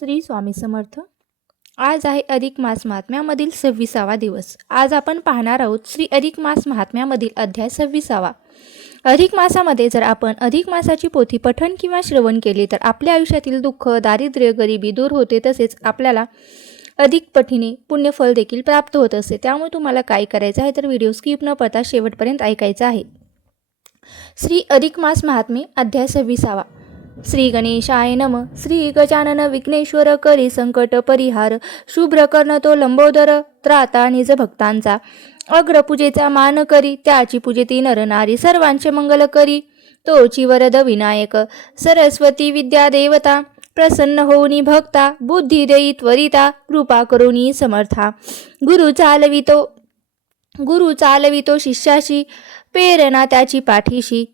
श्री स्वामी समर्थ. आज आहे अधिक मास महात्म्यामधील 26वा दिवस. आज आपण पाहणार आहोत श्री अधिक मास महात्म्यामधील अध्याय 26वा. अधिक मासामध्ये जर आपण अधिक मासाची पोथी पठण किंवा श्रवण केली तर आपल्या आयुष्यातील दुःख, दारिद्र्य, गरिबी दूर होते. तसेच आपल्याला अधिक पटीने पुण्यफल देखील प्राप्त होत असते. त्यामुळे तुम्हाला काय करायचं आहे तर व्हिडिओ स्किप न करता शेवटपर्यंत ऐकायचा आहे. श्री अधिक मास महात्म्य अध्याय 26वा. श्री गणेशाय नम. श्री गजानन विघ्नेश्वर करी संकट परिहार. शुभ्र कर्ण तो लंबोदर त्राता निज भक्तांचा. अग्रपूजेचा मान करी त्याची पूजिती नर नारी. सर्वांचे मंगल करी तोची वरद विनायक. सरस्वती विद्या देवता प्रसन्न होऊनी भक्ता. बुद्धी देई त्वरिता कृपा करुनी समर्था. गुरु चालवितो शिष्याशी प्रेरणा त्याची पाठीशी.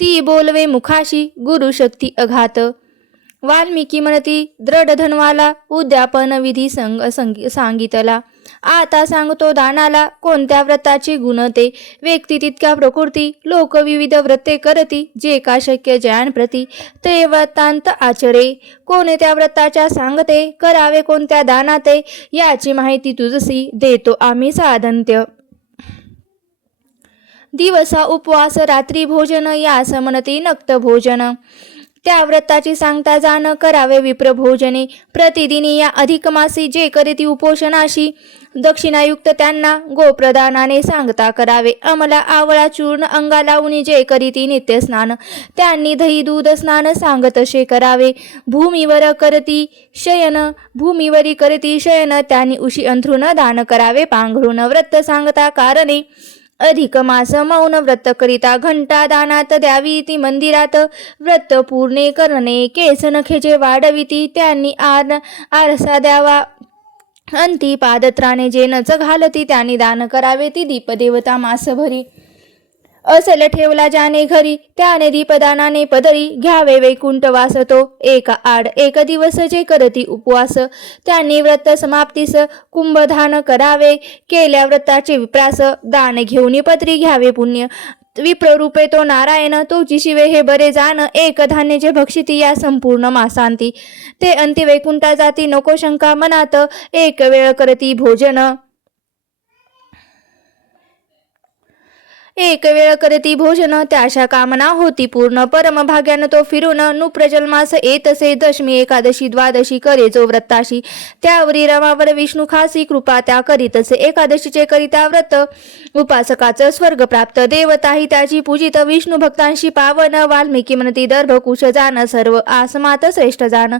ती बोलवे मुखाशी गुरु शक्ती अघात. वाल्मिकी म्हणती दृढ धनवाला उद्यापन विधी सांगितला. आता सांगतो दानाला कोणत्या व्रताची गुण ते. व्यक्ती तितक्या प्रकृती लोक विविध व्रते करती. जे का शक्य जयान प्रती ते व्रतांत आचरे. कोणी त्या व्रताच्या सांगते करावे कोणत्या दानाते. याची माहिती तुझसी देतो आम्ही साधंत्य. दिवसा उपवास रात्री भोजन यास म्हणती नक्त भोजन. त्या व्रताची सांगता जाण करावे विप्र भोजने. प्रतिदिनी या अधिक मासी जे करीती उपोषणाशी दक्षिणायुक्त त्यांना गोप्रदानाने सांगता करावे. अमला आवळा चूर्ण अंगा लावून जे करीती नित्य स्नान त्यांनी दही दूध स्नान सांगतसे करावे. भूमीवरी करती शयन त्यांनी उशी अंथरुण दान करावे पांघरून. व्रत सांगता कारणे अधिक मास मौन व्रत करिता घंटा दानात द्यावी ती मंदिरात. व्रत पूर्णे करणे केस नखेचे वाढविती त्यांनी आरसा द्यावा. अंती पादत्राणे जे नच घालती त्यांनी दान करावे ती दीपदेवता मासभरी. असल ठेवला ज्याने घरी त्याने दीपदानाने पदरी. घ्यावे वैकुंठ वासतो एका आड एक दिवस जे करती उपवास. त्यांनी व्रत समाप्तीस कुंभदान करावे. केल्या व्रताचे विप्रास दान घेऊन पत्री घ्यावे पुण्य. विप्ररूपे तो नारायण तोची शिवे हे बरे जाण. एक धान्याचे भक्षिती या संपूर्ण मासांती. ते अंती वैकुंठा जाती नको शंका मनात. एक वेळ करती भोजन त्याशा कामना होती पूर्ण. परम भाग्यानं तो फिरून नुप्रजन्मास येतसे. दशमी एकादशी द्वादशी करे जो व्रताशी. त्यावरी रमावर विष्णू खासी कृपा त्या करीतसे. एकादशीचे करिता व्रत उपासकाचं स्वर्ग प्राप्त. देवताही त्याची पूजित विष्णू भक्तांशी पावन. वाल्मिकी म्हणती दर्भ कुश जाण सर्व आसमात श्रेष्ठ जाण.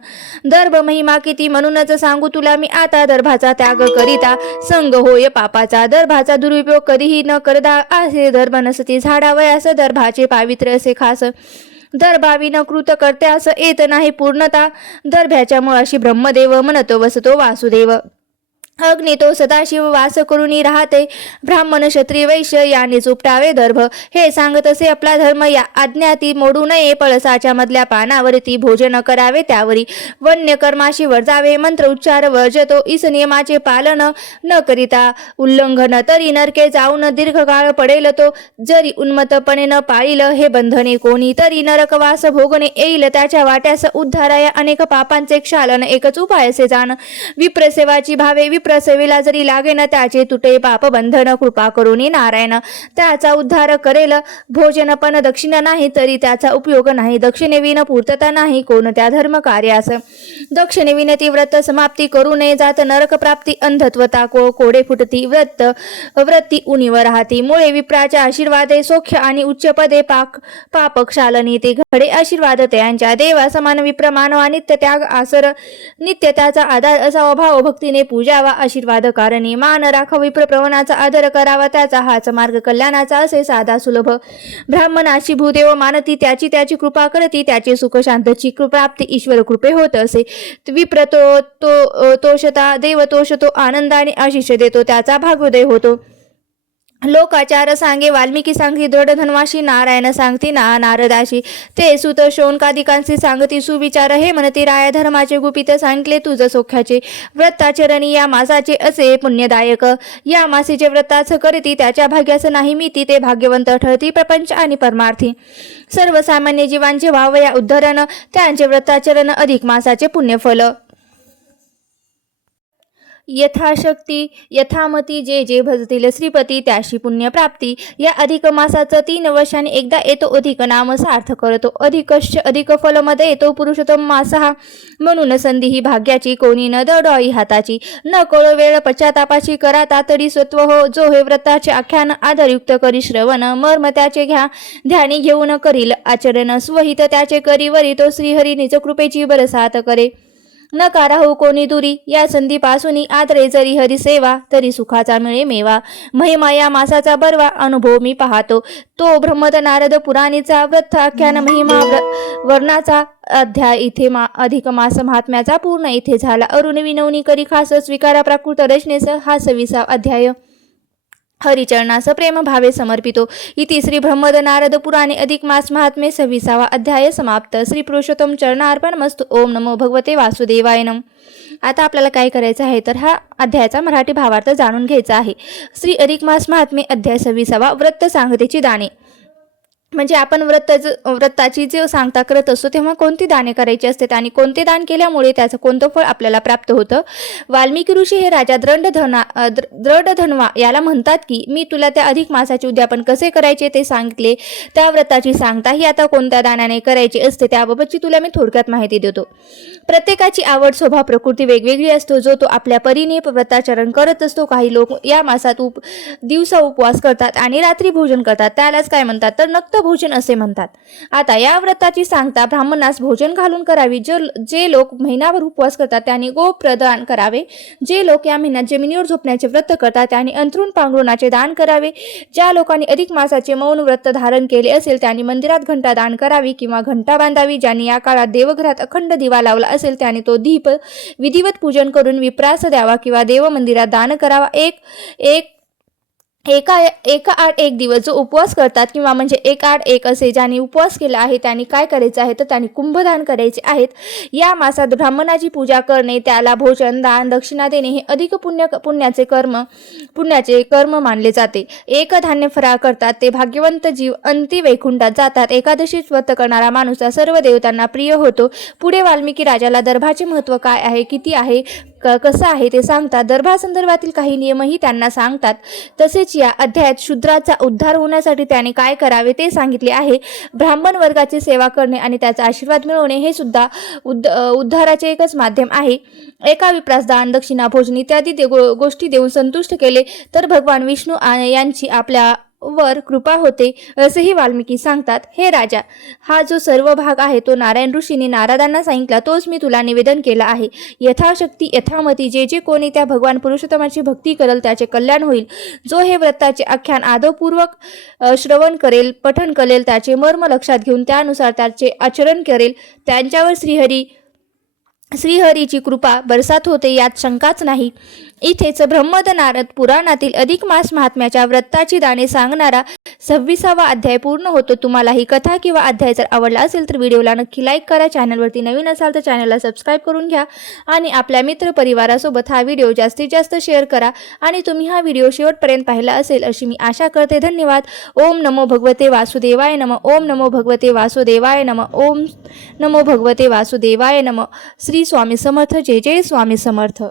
दर्भ महिमा किती म्हणूनच सांगू तुला मी आता. दर्भाचा त्याग करिता संग होय पापाचा. दर्भाचा दुरुपयोग कधीही न करता. असे दर्भ नसती झाडावयास दर्भाचे पावित्र्य असे खास. दर्भाविन कृत करत्यास येत नाही पूर्णता. दर्भ्याच्या मुळाशी ब्रह्मदेव म्हणतो वसतो वासुदेव. अग्नी तो सदाशिव वास करुनी राहते. ब्राह्मण क्षत्रिय वैश्य याने चुपटावे दर्भ. हे सांगत असे आपला धर्म या आज्ञाती मोडू नये. पळसाच्या मधल्या पानावरती भोजन करावे त्यावरी. वन्य कर्माशी वर्जावे मंत्र उच्चार वर्जतो. इस नियमाचे पालन न करिता उल्लंघन तरी नरके जाऊन दीर्घकाळ पडेल तो. जरी उन्मत्तपणे न पाळील हे बंधने कोणी तरी नरकवास भोगणे येईल त्याच्या वाट्यास. उद्धाराया अनेक पापांचे क्षालन एकच उपाय असे जाण. विप्रसेवाची भावे सेवेला जरी लागेन त्याचे तुटे पाप बंधन. कृपा करुनी नारायण त्याचा उद्धार करेल. भोजन पण दक्षिण नाही तरी त्याचा उपयोग नाही. दक्षिणेविन पूर्तता नाही कोणत्या धर्म कार्यास. दक्षिणेविन ती व्रत समाप्ती करू नये जात नरक प्राप्ती. अंधत्वता कोडे फुटती व्रती उणीवर राहती. मुळे विप्राच्या आशीर्वादे सौख्य आणि उच्च पदे पाप क्षालनी ते घडे आशीर्वाद त्यांच्या. देवा समान विप्र मानवा नित्य त्याग आसर. नित्य त्याचा आधार असावा भाव भक्तीने पूजावा. आशीर्वाद कारणी मान राखा. विप्र प्रवणाचा आदर करावा त्याचा हाच मार्ग कल्याणाचा असे साधा सुलभ. ब्राह्मणाची भूदेव मानती त्याची कृपा करती. त्याचे सुख शांतची प्राप्ती ईश्वर कृपे होत असे. विप्र तोषता देव तोषतो आनंदाने आशिष देतो त्याचा भाग्योदय होतो. लोकाचार सांगे वाल्मिकी सांगती दृढ धन्वाशी. नारायण सांगती नारदाशी. ते सुत शौनकादिकांशी सांगती सुविचार. हे म्हणती राया धर्माचे गुपित सांगितले तुझ सौख्याचे. व्रताचरणी या मासाचे असे पुण्यदायक. या मासीचे व्रताच करती त्याच्या भाग्यास नाही मिती. ते भाग्यवंत ठरती प्रपंच आणि परमार्थी. सर्वसामान्य जीवांचे व्हावया उद्धरण त्यांचे व्रताचरण अधिक मासाचे पुण्यफल. यथाशक्ती यथामती जे जे भजतील श्रीपती त्याशी पुण्यप्राप्ती. या अधिक मासाचं 3 वर्षांनी एकदा येतो अधिक नाम सार्थ करतो. अधिकश्च अधिक फलमध्ये येतो पुरुषोत्तम मास हा. म्हणून संधी ही भाग्याची कोणी न दडॉई हाताची. न कळो वेळ पश्चातापाची करा तातडी सत्व हो. जो हे व्रताचे आख्यान आदरयुक्त करी श्रवण. मर्म त्याचे घ्या ध्यानी घेऊन करील आचरण. स्वहित त्याचे करी वरी तो श्रीहरी निज कृपेची बरसात करे. नकारा हो कोणी दुरी या संधीपासून आदरे जरी हरी सेवा तरी सुखाचा मिळे मेवा. महिमा या मासाचा बर्वा अनुभव मी पाहतो. तो ब्रह्मद नारद पुराणीचा व्रत आख्यान महिमा वर्णाचा अध्याय इथे अधिक मास महात्म्याचा पूर्ण इथे झाला. अरुण विनवणी करी खास स्वीकारा प्राकृत रचनेस हा 26वा अध्याय हरिचरणास प्रेम भावे समर्पितो. इति श्री ब्रह्मद नारद पुराणे अधिक मास महात्मे 26वा अध्याय समाप्त. श्री पुरुषोत्तम चरणार्पण मस्तु. ओम नमो भगवते वासुदेवाय नम. आता आपल्याला काय करायचं आहे तर हा अध्यायाचा मराठी भावार्थ जाणून घ्यायचा आहे. श्री अधिक मास महात्मे अध्याय 26वा व्रत सांगतेची दाने. म्हणजे आपण व्रताची जे सांगता करत असतो तेव्हा कोणती दाने करायची असतात आणि कोणते दान केल्यामुळे त्याचं कोणतं फळ आपल्याला प्राप्त होतं. वाल्मिकी ऋषी हे राजा द्रढधन्वा याला म्हणतात की मी तुला त्या अधिक मासाचे उद्यापन कसे करायचे ते सांगितले. त्या व्रताची सांगता ही आता कोणत्या दानाने करायची असते त्याबाबतची तुला मी थोडक्यात माहिती देतो. प्रत्येकाची आवड स्वभाव प्रकृती वेगवेगळी असतो. जो तो आपल्या परीने व्रताचरण करत असतो. काही लोक या मासात दिवसा उपवास करतात आणि रात्री भोजन करतात त्यालाच काय म्हणतात तर नक्त भोजन असे म्हणतात. आता या व्रताची सांगता ब्राह्मणास भोजन घालून करावी. जे लोक महिनाभर उपवास करतात त्यांनी गोप्रदान करावे. जे लोक या महिन्यात जमिनीवर झोपण्याचे व्रत करतात त्यांनी अंथरूण पांघरुणाचे दान करावे. ज्या लोकांनी अधिक मासाचे मौन व्रत धारण केले असेल त्यांनी मंदिरात घंटा दान करावी किंवा घंटा बांधावी. ज्यांनी या काळात देवघरात अखंड दिवा लावला असेल त्याने तो दीप विधिवत पूजन करून विप्रास द्यावा किंवा देव मंदिरात दान करावा. एका 8 दिवस जो उपवास करतात किंवा म्हणजे 1-8 असे ज्यांनी उपवास केला आहे त्यांनी काय करायचं आहे तर त्यांनी कुंभदान करायचे आहेत. या मासात ब्राह्मणाची पूजा करणे त्याला भोजन दान दक्षिणा देणे हे अधिक पुण्याचे कर्म मानले जाते. एक धान्य फराळ करतात ते भाग्यवंत जीव अंती वैकुंठात जातात. एकादशी व्रत करणारा माणूस सर्व देवतांना प्रिय होतो. पुढे वाल्मिकी राजाला दर्भाचे महत्त्व काय आहे किती आहे कसं आहे ते सांगतात. दर्भासंदर्भातील काही नियमही त्यांना सांगतात. तसेच या अध्यायात शूद्राचा उद्धार होण्यासाठी त्याने काय करावे ते सांगितले आहे. ब्राह्मण वर्गाची सेवा करणे आणि त्याचा आशीर्वाद मिळवणे हे सुद्धा उद्धाराचे एकच माध्यम आहे. एका विप्रास दान दक्षिणा भोजन इत्यादी गोष्टी देऊन संतुष्ट केले तर भगवान विष्णू यांची आपल्या वर कृपा होते असेही वाल्मिकी सांगतात. हे राजा हा जो सर्व भाग आहे तो नारायण ऋषींनी नारदांना सांगितला तोच मी तुला निवेदन केला आहे. यथाशक्ती यथामती जे जे कोणी त्या भगवान पुरुषोत्तमाची भक्ती करेल त्याचे कल्याण होईल. जो हे व्रताचे आख्यान आदरपूर्वक श्रवण करेल पठण करेल त्याचे मर्म लक्षात घेऊन त्यानुसार त्याचे आचरण करेल त्यांच्यावर श्रीहरीची कृपा बरसात होते यात शंकाच नाही. इथेच ब्रह्मद नारद पुराणातील अधिक मास महात्म्याच्या व्रताची दाने सांगणारा 26वा अध्याय पूर्ण होतो. तुम्हाला ही कथा किंवा अध्याय जर आवडला असेल तर व्हिडिओला नक्की लाईक करा. चॅनलवरती नवीन असाल तर चॅनलला सबस्क्राईब करून घ्या आणि आपल्या मित्र परिवारासोबत हा व्हिडिओ जास्तीत जास्त शेअर करा. आणि तुम्ही हा व्हिडिओ शेवटपर्यंत पाहिला असेल अशी मी आशा करते. धन्यवाद. ओम नमो भगवते वासुदेवाय नमः. ओम नमो भगवते वासुदेवाय नमः. ओम नमो भगवते वासुदेवाय नमः. श्री स्वामी समर्थ. जय जय स्वामी समर्थ.